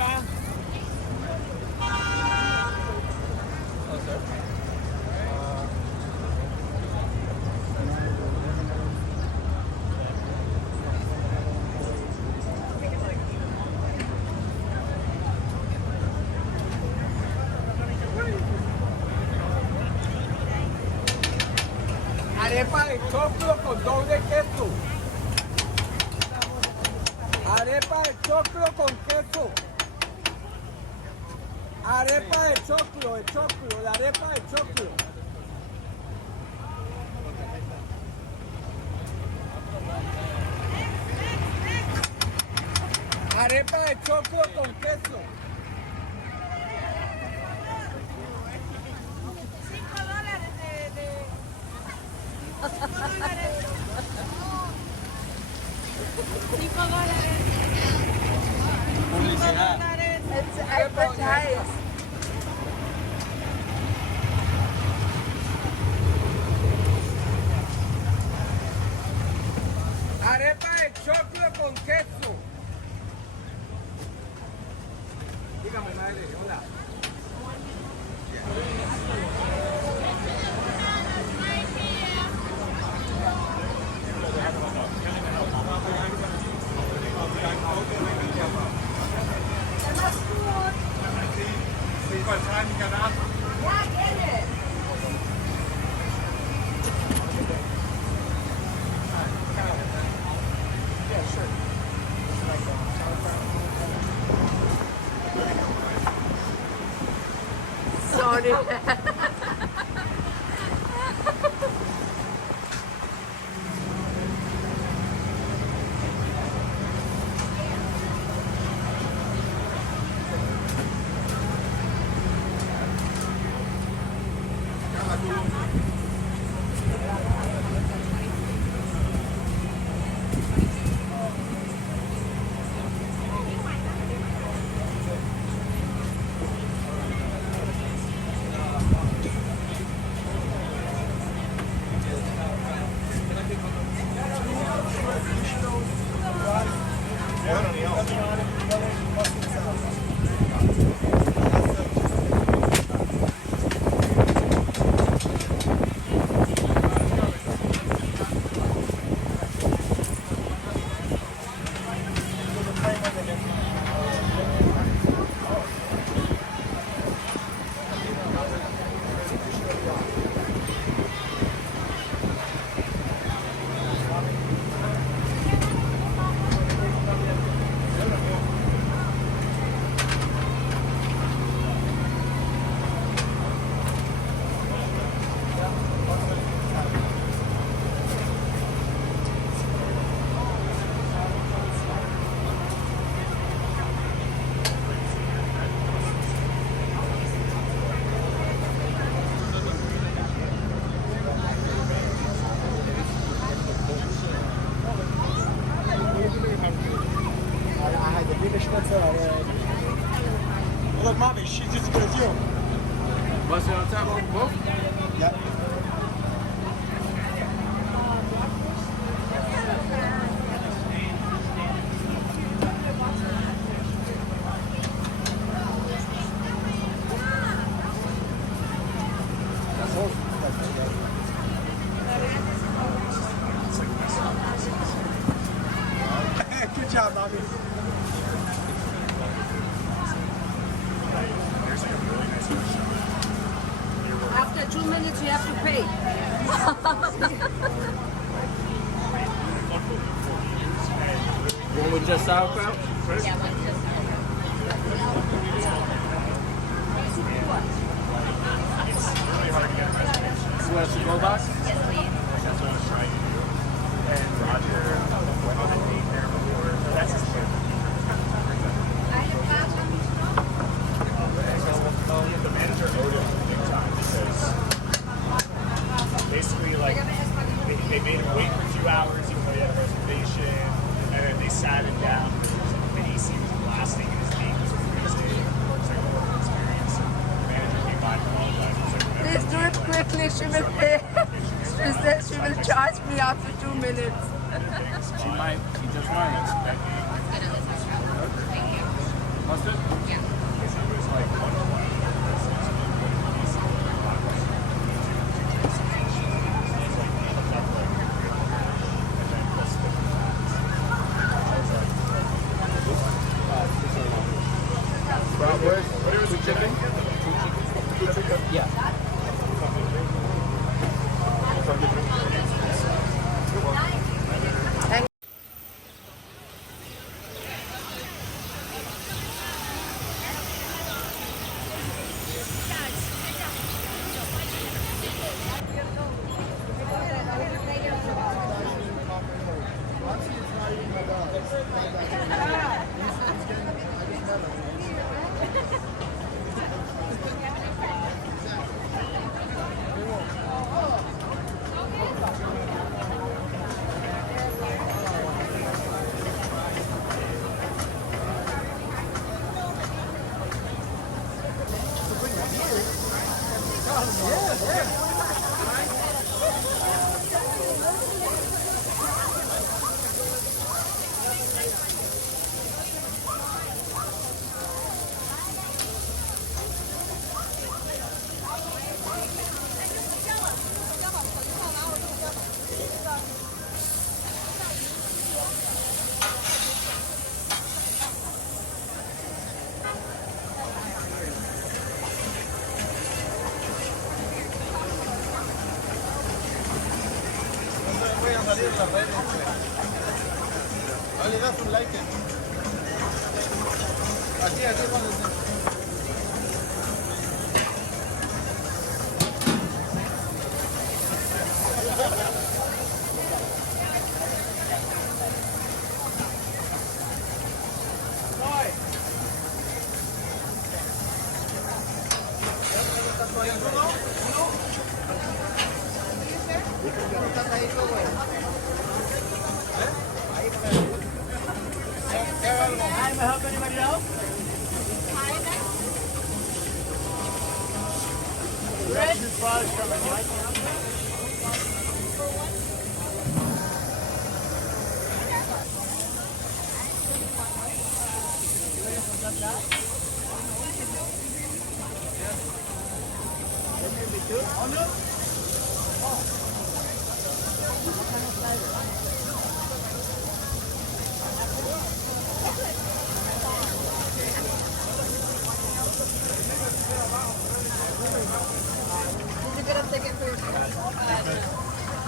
นะArepa de choclo con doble queso. Arepa de choclo con queso. Arepa de choclo, la arepa de choclo. Arepa de choclo con queso. Publicidad. It's advertised. Arepa de choclo con queso. Dígame, madre, hola. What time you got up? Yeah, get it. Yeah, sure. Sorry. Look, mommy, she's just as good as you. What's it on top of both? Yep. Good job, mommy. After 2 minutes, you have to pay. One with just sauerkraut? Yeah, one just You want a to-go box? Yes, please. And Roger, had been there before. That's his kid. The manager owed him big time because basically, like, they made him wait for 2 hours even though he had a reservation, and then they sat him down. The AC was blasting, and his knee was crazy. It's like a horrible experience. The manager came by and apologized. He was like, Please do it quickly. She will pay. She said she will charge me after 2 minutes. She might. She just might. Mustard? le das un like. Aquí, Did you get a ticket for yourself?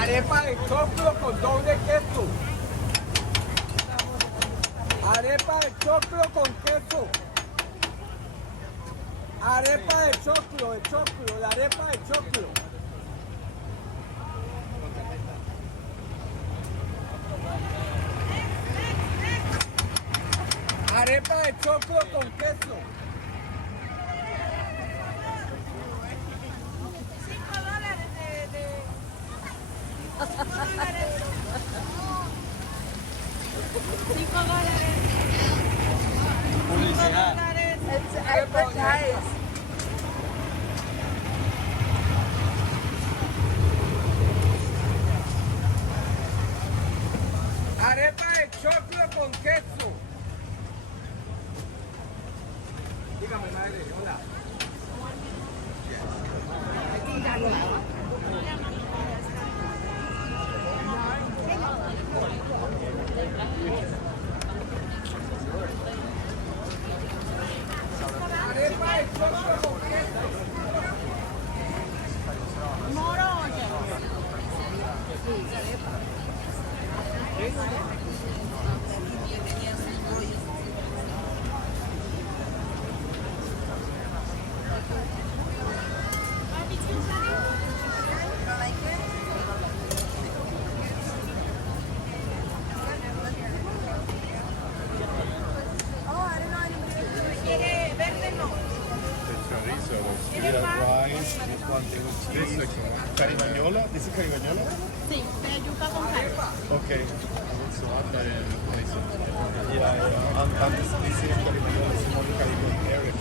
Arepa de choclo con doble queso. Arepa de choclo con queso. Arepa de choclo, la arepa de choclo. Arepa de choclo con queso. It's advertised. Arepa de choclo con queso. Dígame, madre, hola. Arepa de choclo con queso. Caribañola, ¿this is caribañola? Sí, de yuca con carne. Okay. So I'm not in place. Yeah, I'm just this is caribañola, it's more the Caribbean area.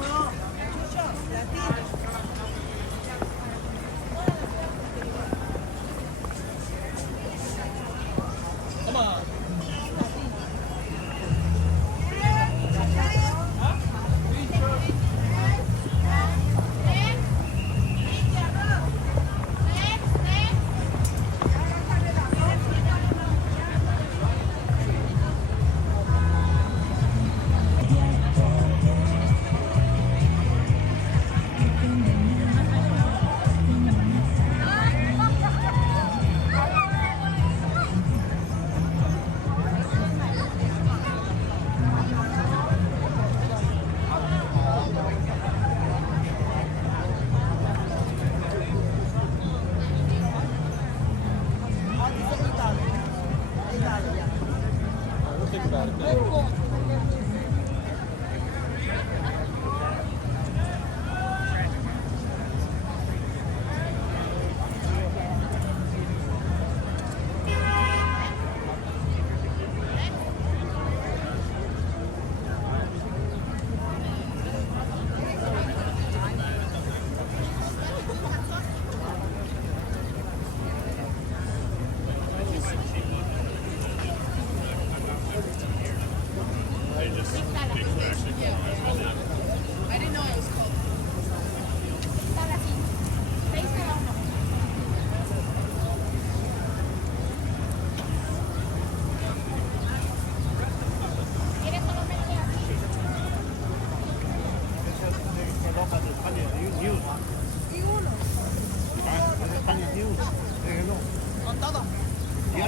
No, chucho, latino. I didn't know it was called.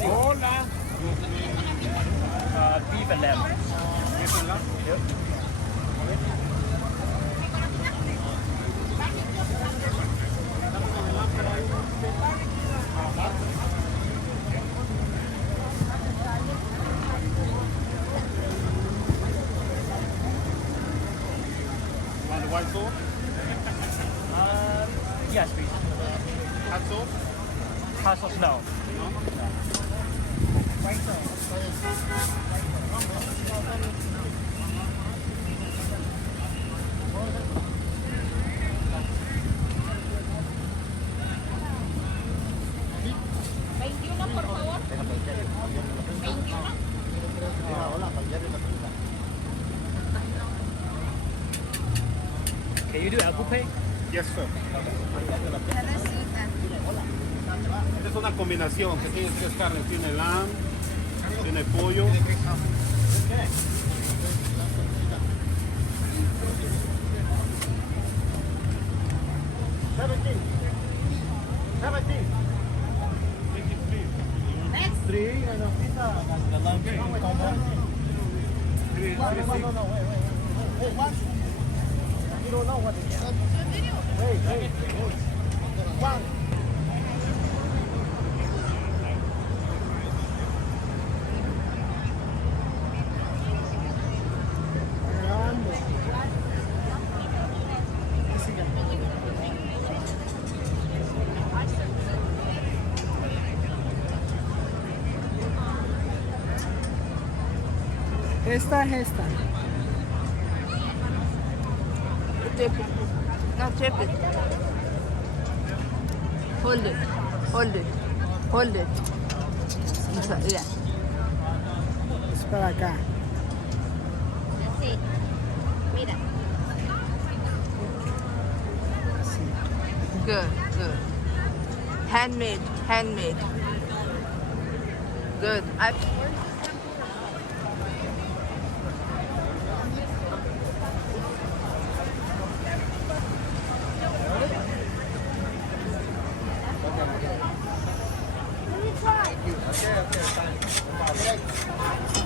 Hola. Beef and lamb. Yep. Want the white sauce? Yes, please. Hot sauce? Hot sauce, no. Por favor. Can you do Apple Pay? Yes, sir. Es una combinación que tiene tres carnes. Tiene lamb, tiene pollo. Esta es esta. Dip it. No, dip it. Hold it. Hold it. Hold it. Yeah. Es para acá. Sí. Mira. Good, good. Handmade, handmade. Good.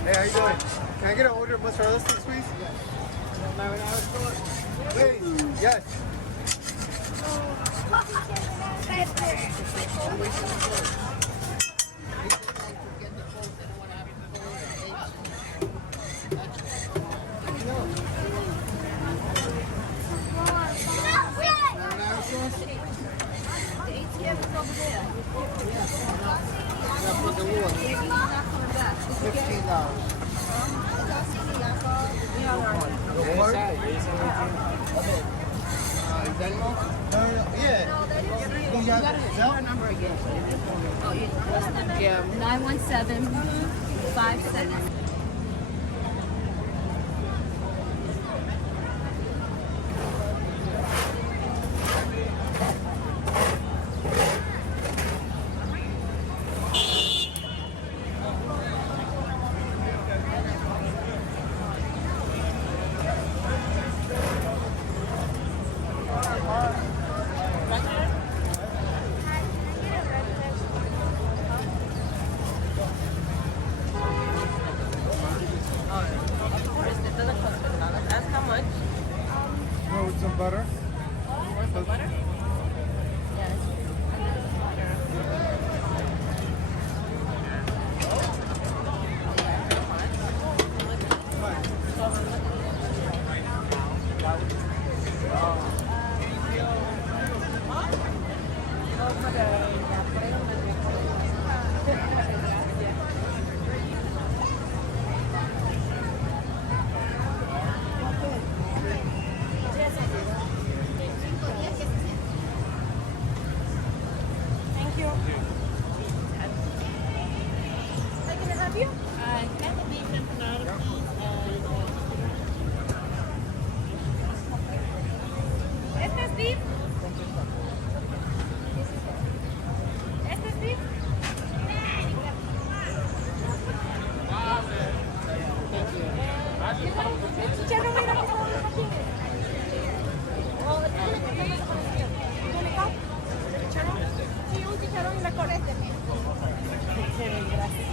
Hey, how you doing? Can I get an order of mozzarella sticks, please? Please, yes. Yeah. 917-57. you? Can the beef empanada, please? Este es beef. Este es beef. El chicharrón, mira, por favor, aquí. ¿Chicharrón? Sí, un chicharrón y mejor este. Gracias.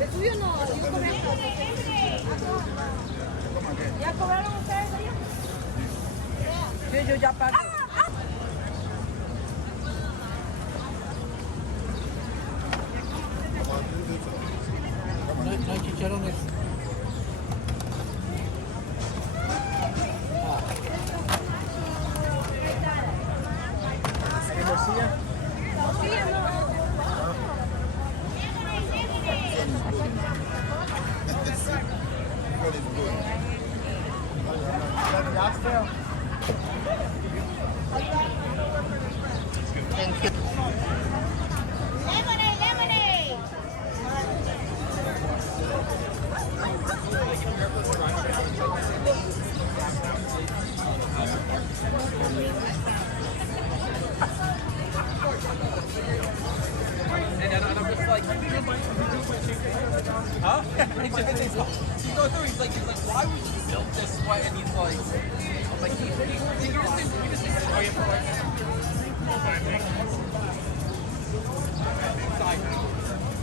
¿El tuyo no? ¿Ya cobraron ustedes allá? Sí, yo ya pagué. No hay chicharrones. Lemonade, lemonade. And I'm just like, huh? You go through, he's like, why would you build this way? And he's like, I'm like, you just need to tell you for right now.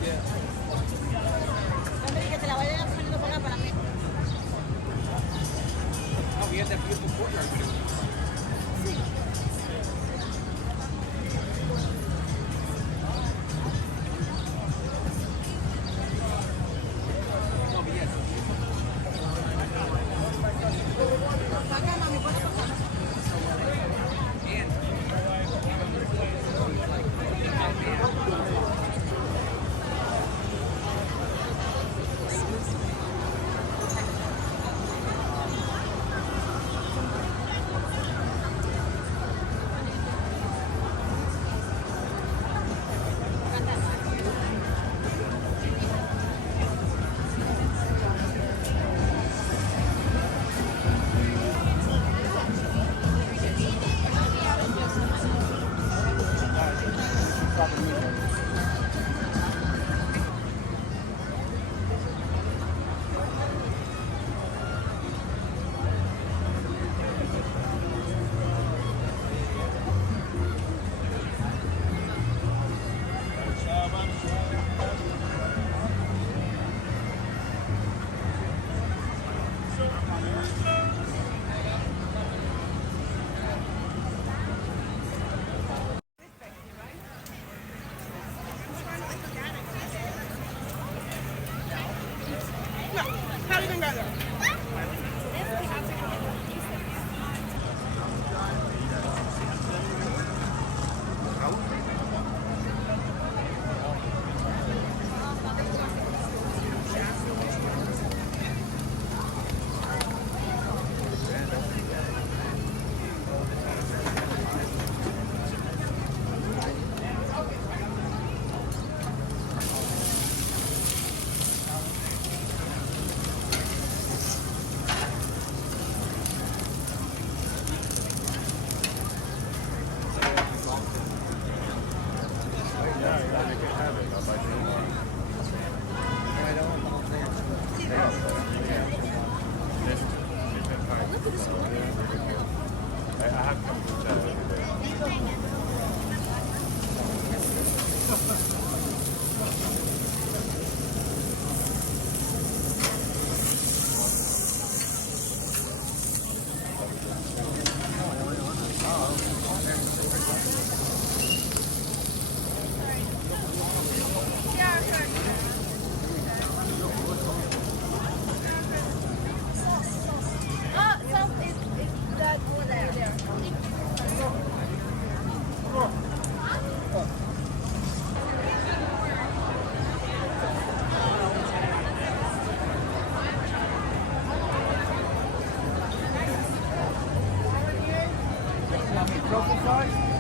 Yeah. Hombre, que te la vayan poniendo por acá para mí. Oh, we had that beautiful courtyard too. No, but yes. Acá, mami, puedes pasar. Truffle fries?